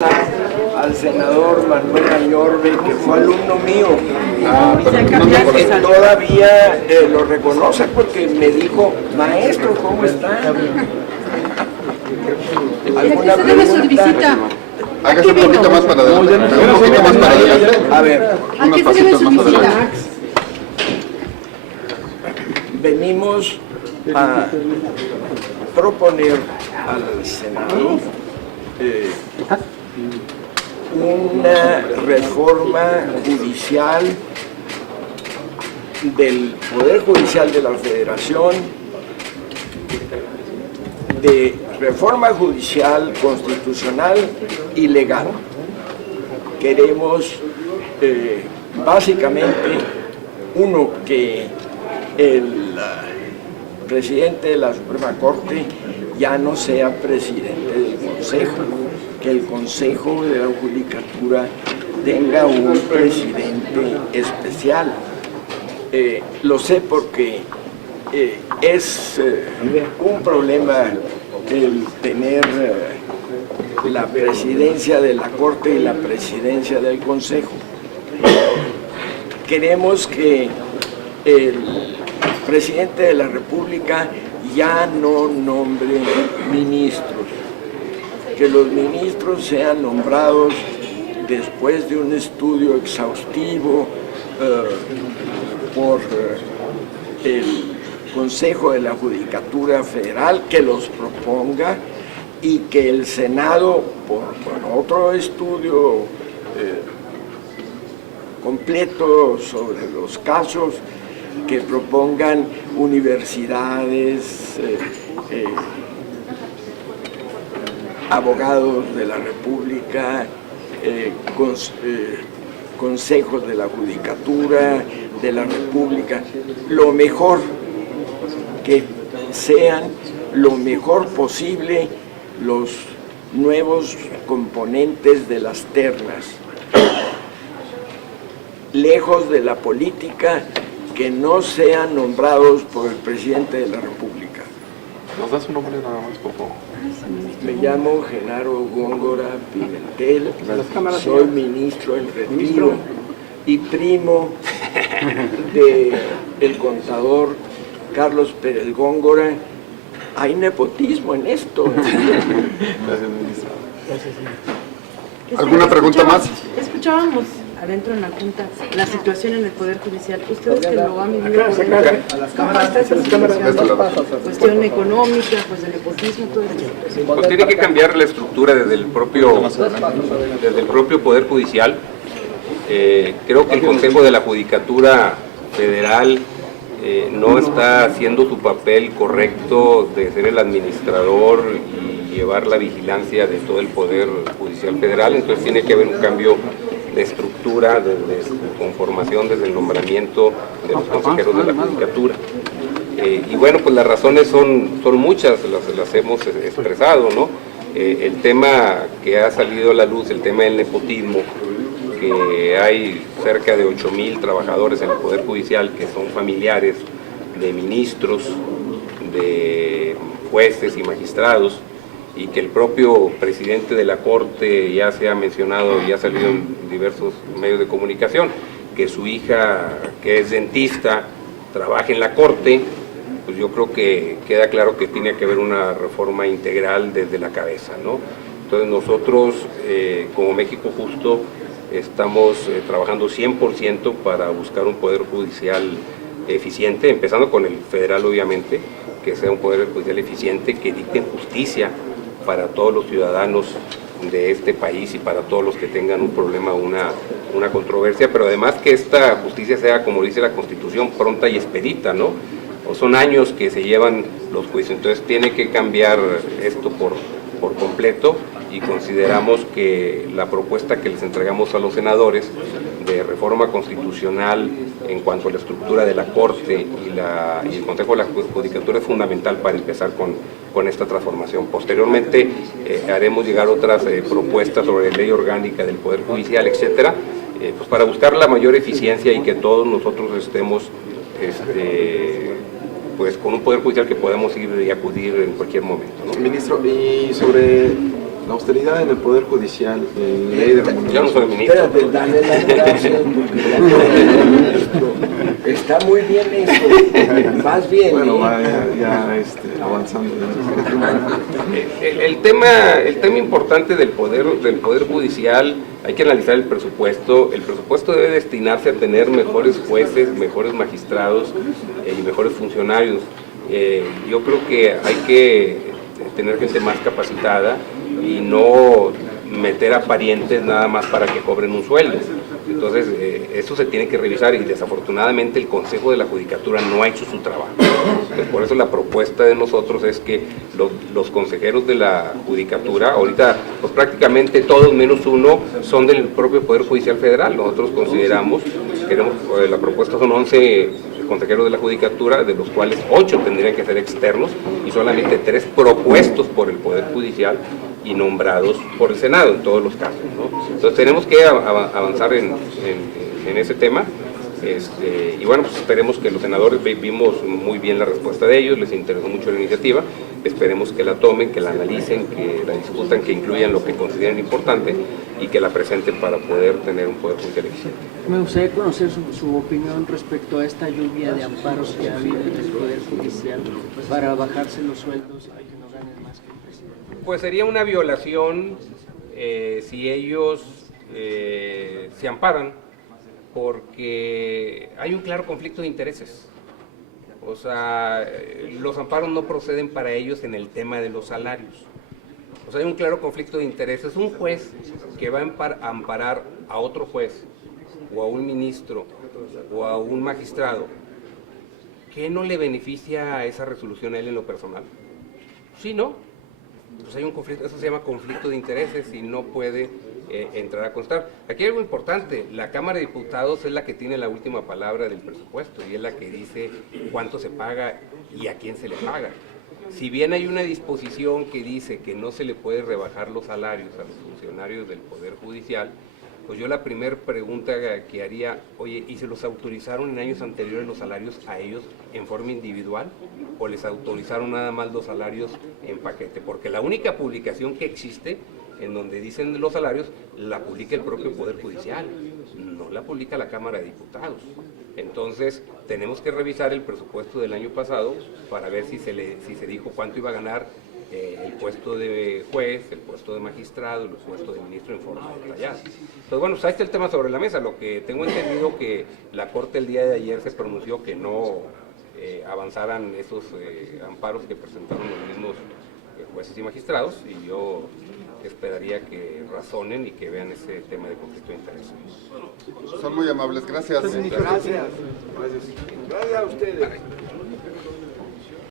al senador Manuel Añorbe, que fue alumno mío, que todavía lo reconoce porque me dijo, maestro, ¿cómo está? ¿Alguna pregunta? Hágase un poquito más para adelante. Un poquito más para adelante. A ver, ¿A qué se debe su visita? venimos a proponer al Senado una reforma judicial del Poder Judicial de la Federación, de reforma judicial, constitucional y legal. Queremos básicamente, uno, que el presidente de la Suprema Corte ya no sea presidente del Consejo, que el Consejo de la Judicatura tenga un presidente especial. Lo sé porque es un problema el tener la presidencia de la Corte y la presidencia del Consejo. Queremos que el presidente de la República ya no nombre ministros, que los ministros sean nombrados después de un estudio exhaustivo por el Consejo de la Judicatura Federal, que los proponga, y que el Senado, con otro estudio completo sobre los casos, que propongan universidades, abogados de la República, consejos de la Judicatura de la República, lo mejor, que sean lo mejor posible los nuevos componentes de las ternas, lejos de la política, que no sean nombrados por el presidente de la República. ¿Nos das un nombre nada más, por favor? Me llamo Genaro Góngora Pimentel, soy ministro en retiro y primo del contador Carlos Pérez Góngora. Hay nepotismo en esto. Gracias, ministro. ¿Alguna pregunta más? Escuchábamos adentro en la Junta la situación en el Poder Judicial. Ustedes que lo han vivido por ¿cómo está esa situación? Cuestión económica, pues de nepotismo, todo esto. Pues tiene que cambiar la estructura desde el propio Poder Judicial. Creo que el Consejo de la Judicatura Federal no está haciendo su papel correcto de ser el administrador y llevar la vigilancia de todo el Poder Judicial Federal, entonces tiene que haber un cambio de estructura, desde su conformación, desde el nombramiento de los consejeros de la Judicatura. Y bueno, pues las razones son muchas, las hemos expresado, ¿no? El tema que ha salido a la luz, el tema del nepotismo, que hay cerca de 8,000 trabajadores en el Poder Judicial que son familiares de ministros, de jueces y magistrados, y que el propio presidente de la Corte ya se ha mencionado y ha salido en diversos medios de comunicación, que su hija, que es dentista, trabaja en la Corte, pues yo creo que queda claro que tiene que haber una reforma integral desde la cabeza, ¿no? Entonces nosotros, como México Justo, estamos trabajando 100% para buscar un poder judicial eficiente, empezando con el federal obviamente, que sea un poder judicial eficiente, que dicte justicia para todos los ciudadanos de este país y para todos los que tengan un problema, una controversia, pero además que esta justicia sea, como dice la Constitución, pronta y expedita, ¿no? O son años que se llevan los juicios, entonces tiene que cambiar esto por completo, y consideramos que la propuesta que les entregamos a los senadores de reforma constitucional en cuanto a la estructura de la Corte y el Consejo de la Judicatura es fundamental para empezar con esta transformación. Posteriormente haremos llegar otras propuestas sobre ley orgánica del Poder Judicial, etcétera, pues para buscar la mayor eficiencia y que todos nosotros estemos pues con un Poder Judicial que podamos ir y acudir en cualquier momento, ¿no? Ministro, y sobre La austeridad en el Poder Judicial, ley de remuneración. Yo no soy ministro. Espérate, dale las gracias. Está muy bien eso. Más bien. Bueno, va ya avanzando. El tema importante del poder judicial, hay que analizar el presupuesto. El presupuesto debe destinarse a tener mejores jueces, mejores magistrados y mejores funcionarios. Yo creo que hay que tener gente más capacitada y no meter a parientes nada más para que cobren un sueldo. Entonces, eso se tiene que revisar y desafortunadamente el Consejo de la Judicatura no ha hecho su trabajo. Entonces, por eso la propuesta de nosotros es que los consejeros de la Judicatura, ahorita pues prácticamente todos menos uno son del propio Poder Judicial Federal. Nosotros consideramos, la propuesta son 11 consejeros de la Judicatura, de los cuales 8 tendrían que ser externos y solamente 3 propuestos por el Poder Judicial y nombrados por el Senado en todos los casos, ¿no? Entonces tenemos que avanzar en ese tema, y bueno, pues esperemos que los senadores, vimos muy bien la respuesta de ellos, les interesó mucho la iniciativa, esperemos que la tomen, que la analicen, que la discutan, que incluyan lo que consideren importante y que la presenten para poder tener un Poder Judicial eficiente. Me gustaría conocer su opinión respecto a esta lluvia de amparos que ha habido en el Poder Judicial para bajarse los sueldos a que no ganen más que el presidente. Pues sería una violación si ellos se amparan, porque hay un claro conflicto de intereses. O sea, los amparos no proceden para ellos en el tema de los salarios. O sea, hay un claro conflicto de intereses. Un juez que va a amparar a otro juez, o a un ministro, o a un magistrado, ¿qué no le beneficia a esa resolución a él en lo personal? Sí, ¿no? Pues hay un conflicto, eso se llama conflicto de intereses y no puede entrar a constar. Aquí hay algo importante, la Cámara de Diputados es la que tiene la última palabra del presupuesto y es la que dice cuánto se paga y a quién se le paga. Si bien hay una disposición que dice que no se le puede rebajar los salarios a los funcionarios del Poder Judicial, pues yo la primera pregunta que haría, oye, ¿y se los autorizaron en años anteriores los salarios a ellos en forma individual? ¿O les autorizaron nada más los salarios en paquete? Porque la única publicación que existe en donde dicen los salarios, la publica el propio Poder Judicial, no la publica la Cámara de Diputados. Entonces, tenemos que revisar el presupuesto del año pasado para ver si se dijo cuánto iba a ganar el puesto de juez, el puesto de magistrado, el puesto de ministro en forma detallada. Entonces, bueno, pues ahí está el tema sobre la mesa. Lo que tengo entendido que la Corte el día de ayer se pronunció que no avanzaran esos amparos que presentaron los mismos jueces y magistrados, y yo esperaría que razonen y que vean ese tema de conflicto de intereses. Son muy amables, gracias. Gracias. Gracias a ustedes.